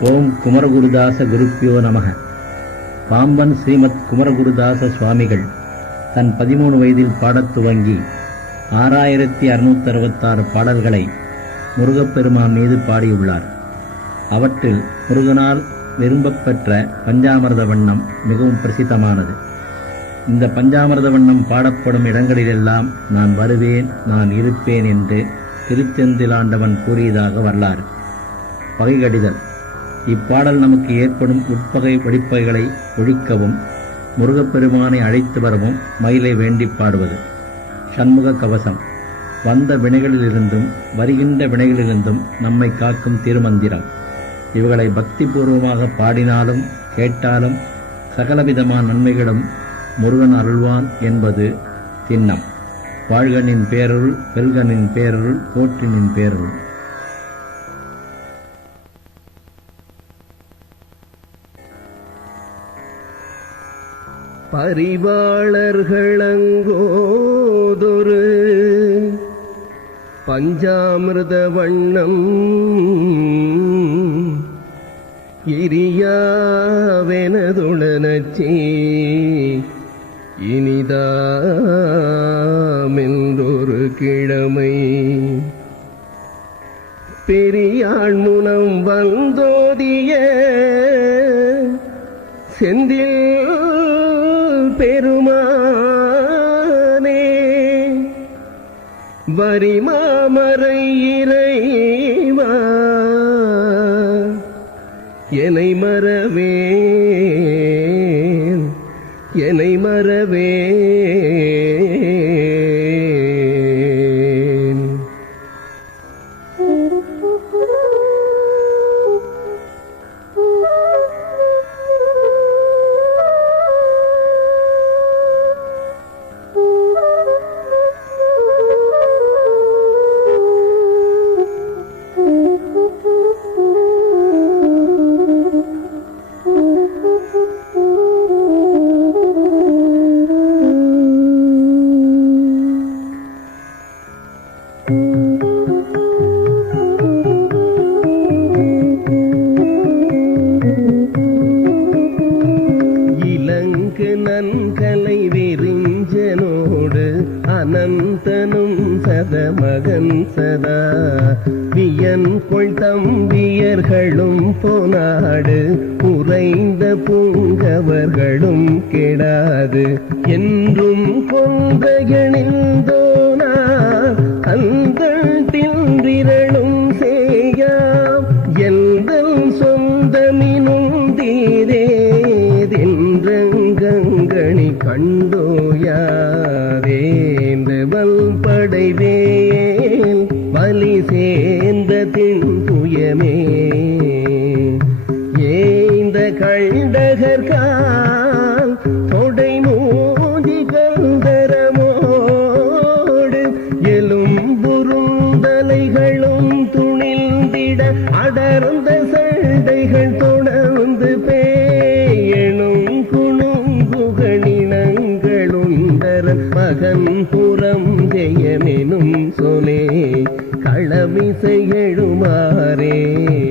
ஓம் குமரகுருதாச குருப்பியோ நமக. பாம்பன் ஸ்ரீமத் குமரகுருதாச சுவாமிகள் தன் பதிமூணு வயதில் பாடத் துவங்கி ஆறாயிரத்தி அறுநூத்தி அறுபத்தாறு பாடல்களை முருகப்பெருமான் மீது பாடியுள்ளார். அவற்றில் முருகனால் விரும்பப்பெற்ற பஞ்சாமிரத வண்ணம் மிகவும் பிரசித்தமானது. இந்த பஞ்சாமிர்த வண்ணம் பாடப்படும் இடங்களிலெல்லாம் நான் வருவேன் நான் இருப்பேன் என்று திருச்செந்திலாண்டவன் கூறியதாக வரலாறு. பகைகடிதல். இப்பாடல் நமக்கு ஏற்படும் உட்பகை வெடிப்பகைகளை ஒழிக்கவும் முருகப்பெருமானை அழைத்து வரவும் மயிலை வேண்டிப் பாடுவது. சண்முக கவசம். வந்த வினைகளிலிருந்தும் வருகின்ற வினைகளிலிருந்தும் நம்மை காக்கும் திருமந்திரம். இவைகளை பக்திபூர்வமாக பாடினாலும் கேட்டாலும் சகலவிதமான நன்மைகளும் முருகன் அருள்வான் என்பது திண்ணம். வாழ்கனின் பேரருள் பெல்கனின் பேரருள் போற்றினின் பேரருள். பரிவாளர்களங்கோதொரு பஞ்சாமிர்த வண்ணம் இரியாவெனதுளனச்சி இனிதாமென்றொரு கிழமை. பெரியாள் முனம் வந்தோதிய செந்தில் பெருமானே வரிமாமரை இறைவா என்னை மறவே கெடாது என்றும் கொங்கையணிந்தோனா அந்த தின்றிரளும் செய்யாம் எந்த சொந்தமினும் தீரேதென்றங்கணி கண்டோயாதேந்தவல் படைவேல் வலி சேர்ந்த தின் புயமே. புறம் ஜெயமெனும் சொலே களமிசை எழுமாறே.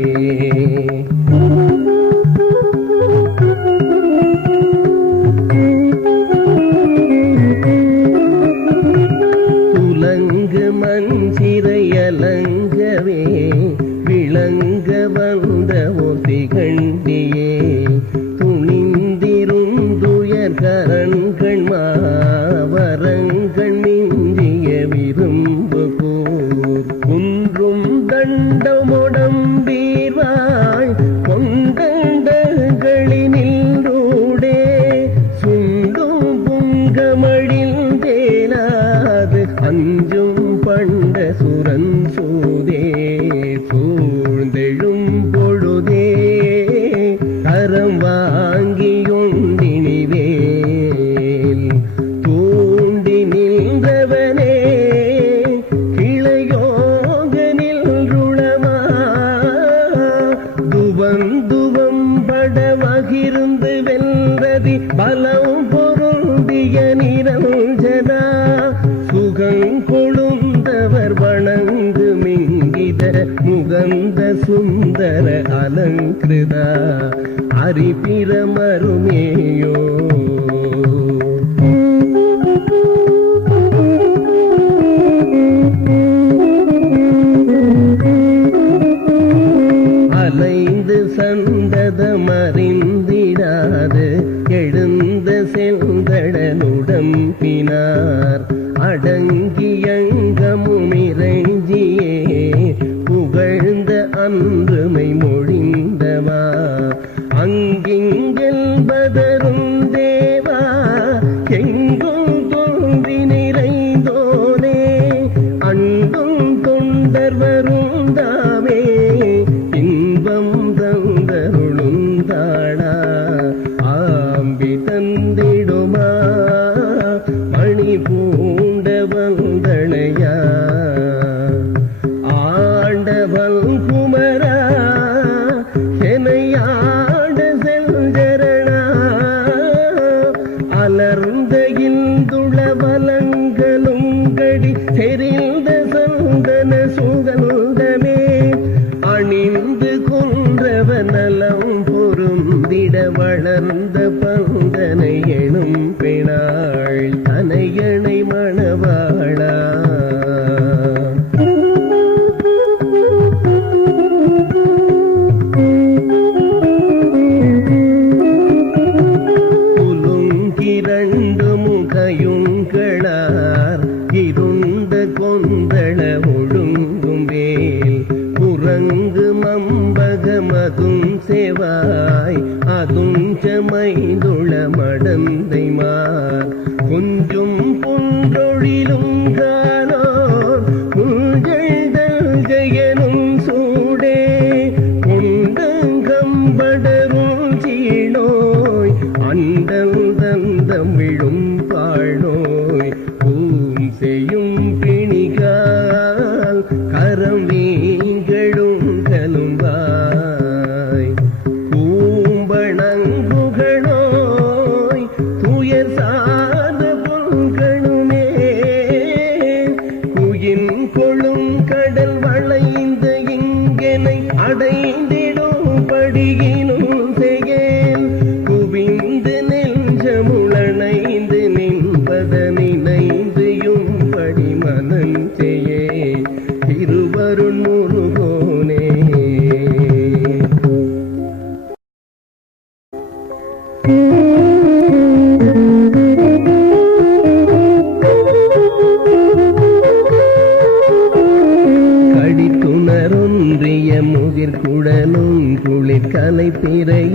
ಅಯ್ಯೋ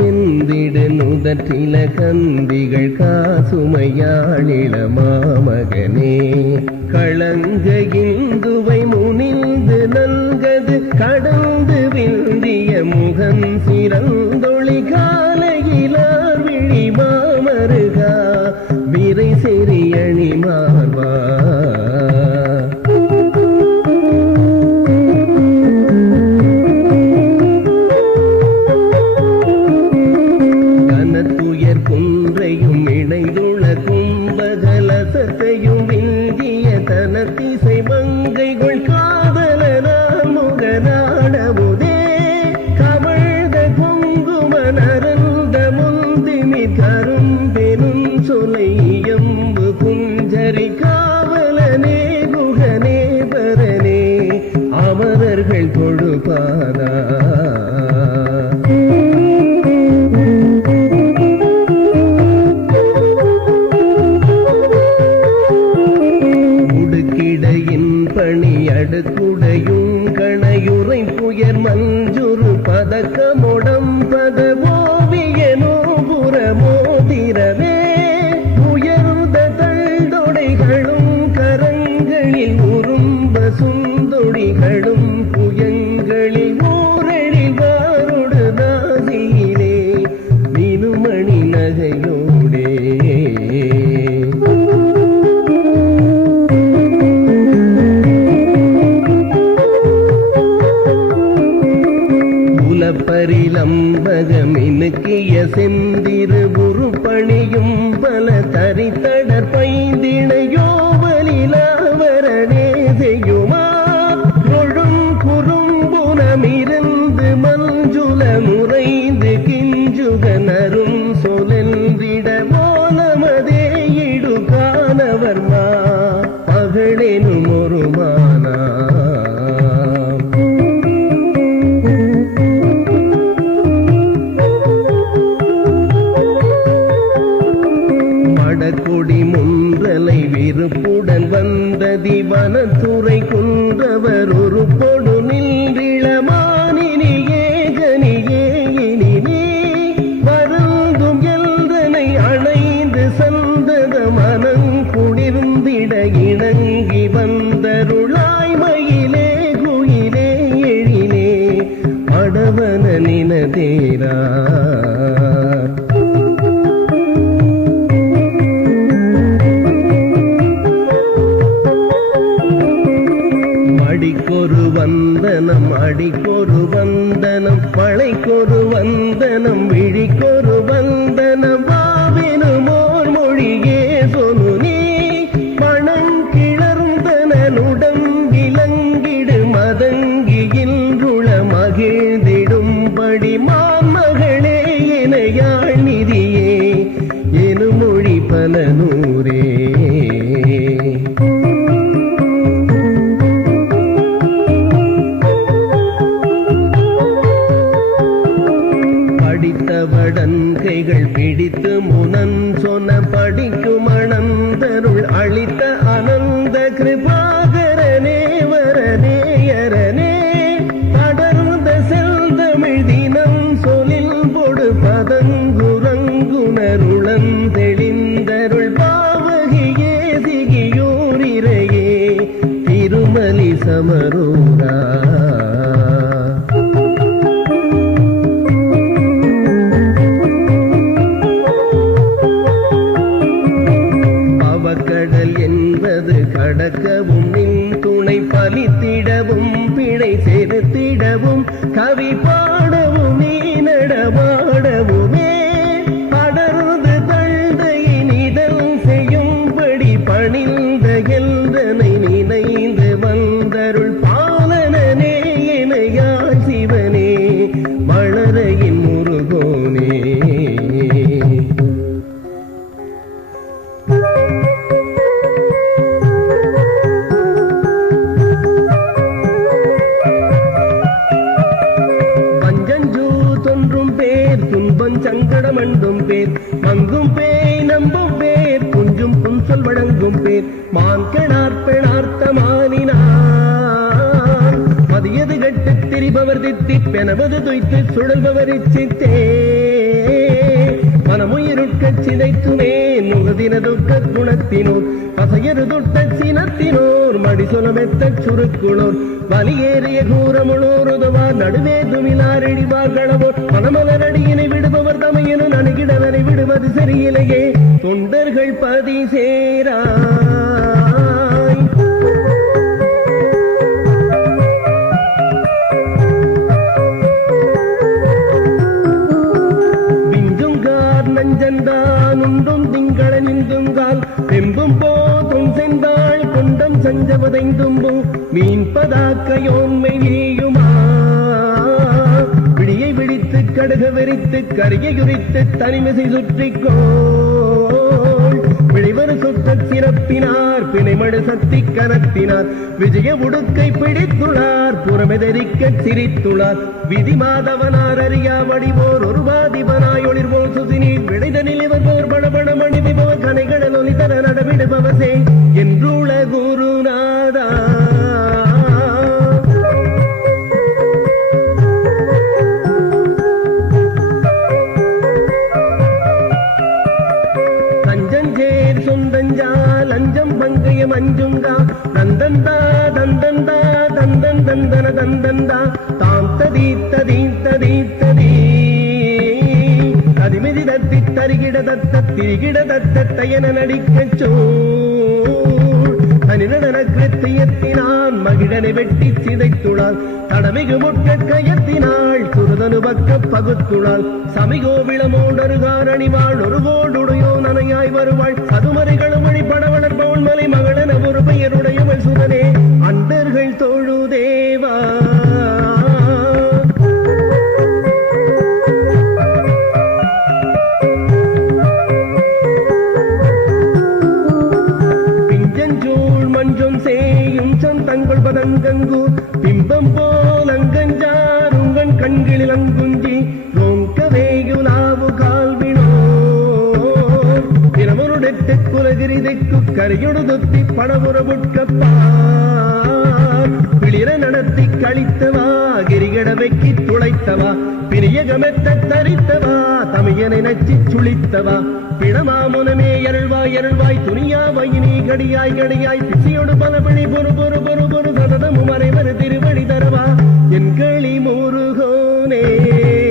எந்திடு நுதற்றில கந்திகள் காசுமையாழிள மாமகனே. களங்க இந்துவை முனிந்து நல்கது கடந்து விந்திய முகம் சிறந்தொளி காலையிலார் விழி மாமருகா. விரை செறியணி மார்வா. தரும் பெரும் சுனை de Ananda. வந்தனம் வந்தனம் விழிக்கொரு வந்தனம். மலரையில் திரிபவர் பெனவது துய்த்து சுழல்பவரை சித்தே மனமுயிருக்க சிதைக்குமே நுகதின துக்க குணத்தினோர் பசையரு துட்ட சினத்தினோர் மடிசொலமெத்த சுருக்குளோர் வலியேறிய கூறமுளோருதுவா நடுவே துமிலார் இடிவார் களவோர் மனமலரடியினை விடுபவர் தமையனு நணுகிடவரை விடுவது சரியில்லையே தொண்டர்கள் பதி சேரா. சஞ்சவதைந்தும்பு மீன்பதாக்கையோன்மை நீயுமா விடியை விழித்து கடுக வெறித்து கரியை குறித்து தனிமிசை சுற்றிக்கோ? விழிவரு சுத்த சிறப்பினார் பிணைமடு சக்தி கனத்தினார். விஜய உடுக்கை பிடித்துளார் புறமெதரிக்க சிரித்துளார் விதி மாதவனார் அறியா வடிவோர் ஒரு வாதிபனாய் ஒளிர்வோர் சுதினி விடைதனில் இவர் போர் படபட மணிபிபவர் கனைகடல் ஒலிதர நடவிடுபவசே என்றுள குருநாதா. தந்தன தாம் ததி ததி ததி ததி. ததிமிதி தத்தி தரிகிட தத்த திரிகிட தத்த தயன நடிக்கச்சோ சூழ். தனிநடன கிருத்தியத்தினான் மகிழனை வெட்டி சிதைத்துளாள் தடமிகு முட்ட கயத்தினாள் துருதனு பக்க பகுத்துளாள். சமிகோவிளமோடருகார் அணிவாள் ஒரு கோடுடையோ நனையாய் வருவாள். சதுமறைகளும் வழிபட வளர்ப்பவள் மலை மகளன ஒரு பெயருடையவள் சுதனே அண்டர்கள் தோழு தேவா குலகிரிதைக்கு கரையொடுதொத்தி பணமுறவுட்கப்பார் பிளிர நடத்தி கழித்தவா கிரிகடமைக்கு துளைத்தவா பிரியகமெத்த தரித்தவா தமியனை நச்சி சுளித்தவா பிணமாமுனமே எருள்வாய் எருள்வாய் துணியா வயினி கடியாய் கடியாய் பிசியோடு பலபடி பொறு பொறு பொறு பொறு சததமும் மறைவரு திருவடி தரவா. என் களி முருகோனே.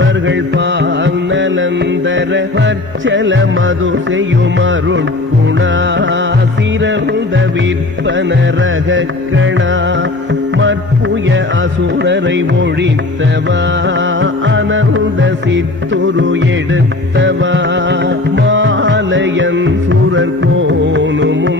பேணும் பால் நலந்தர பச்சல மது செய்யுமருள் குணா சிறந்த விற்பன ரகக்கணா மற்புய அசுரரை ஒழித்தவா அனந்த சித்துரு எடுத்தவா மாலையன் சுரர் போனுமும்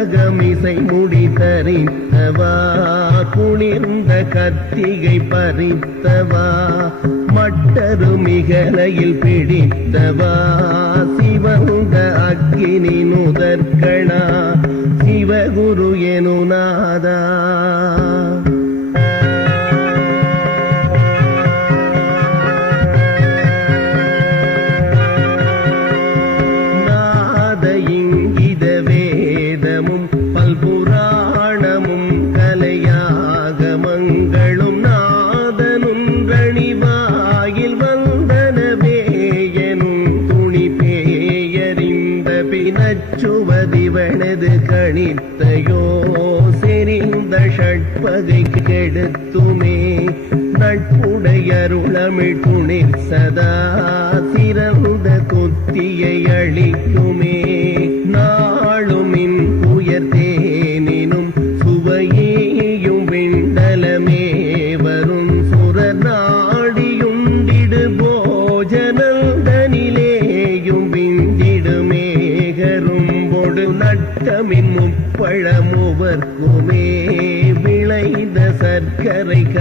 மத்தகமிசை முடி குளிர்ந்த கத்திகை பறித்தவா மட்டரு மிகலையில் பிடித்தவா சிவந்த அக்கினி நுதற்கணா சிவகுரு எனுநாதா. ஷட்பகை கெடுத்துமே நட்புடையருளமிழ் துணிர் சதா சிறந்த கொத்தியை அளிக்குமே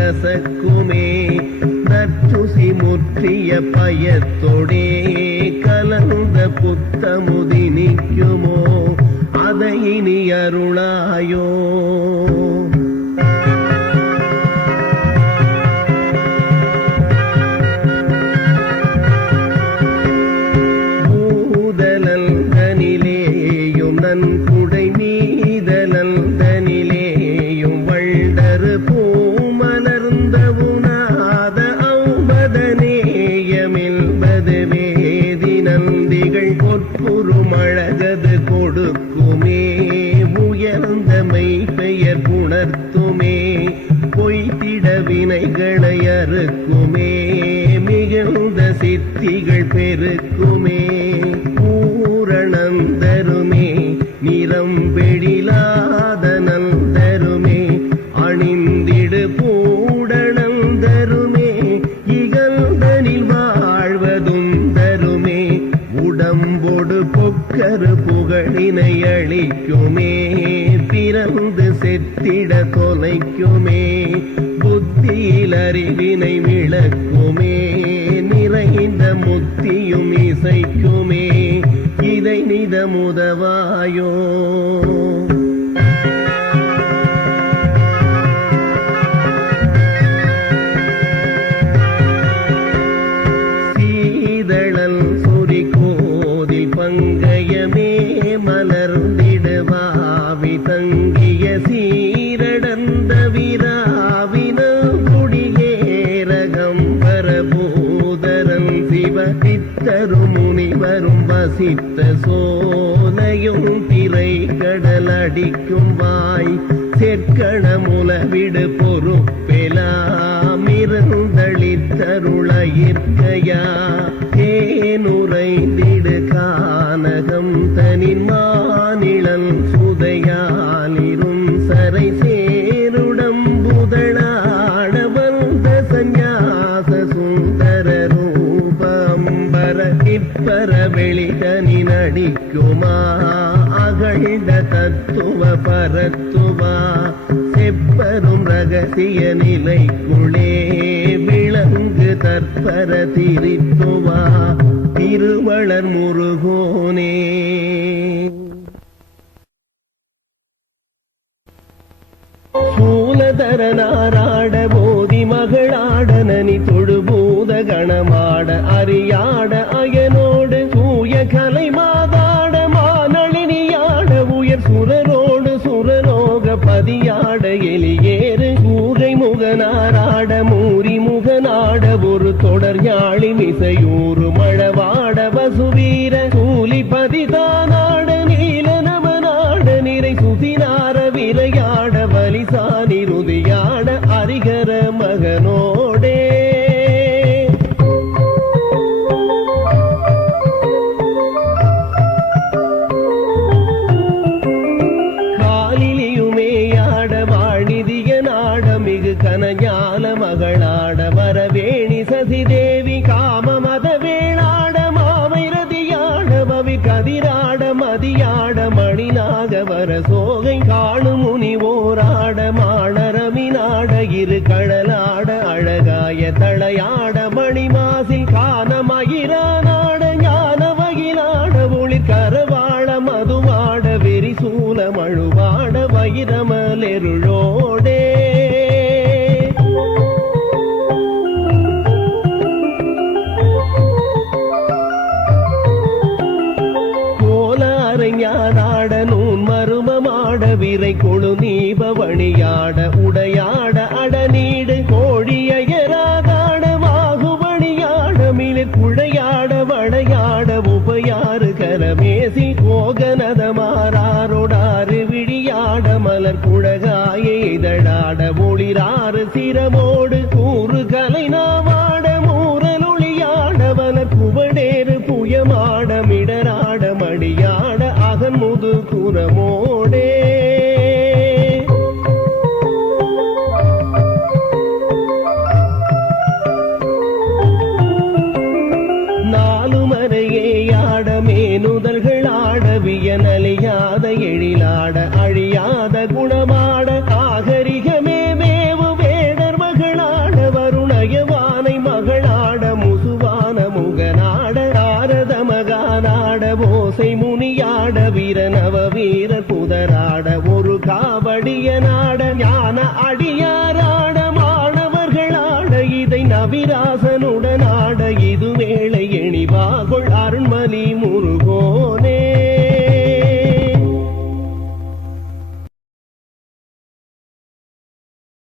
கசக்குமே நற்றுசி முற்றிய பயத்தொடே கலந்த புத்தமுதி நிற்குமோ அதை இனி அருளாயோ. தொலைக்குமே பிறந்து செத்திட தொலைக்குமே புத்தியில் அறிவினை விளக்குமே நிறைந்த முத்தியும் இசைக்குமே இதை நிதமுதவாயோ பரபூதரன் சிவ பித்தரும் முனிவரும் வசித்த சோனையும் திரை கடல் அடிக்கும் வாய் செற்கணமுல விடு பொறுப்பெலாமிருந்தளித்தருளயிற்கையா தேனுரைந்திடு கானகம் தனி மாநிலம் சுதையாலிரும் சரை கரவெளிதனி நடிக்குமா அகழ்ந்த தத்துவ பரத்துவா? செப்பரும் ரகசிய நிலைக்குளே விளங்கு தற்பர திரித்துவா? திருவளர் முருகோனே. சூலதர நாராடவோ மகளாட நனி தொழுபூத கணமாட அறியாட அயனோடு தூய கலை மாதாட மானளினியாட உயர் சுரரோடு சுரலோக பதியாட எலியேறு கூரை முகனாராட மூரி முகனாட ஒரு தொடர் யாழி மிசையூறு மழவாட வசுவீர கூலி பதிதான் குளிரை கொழு நீப வழியாட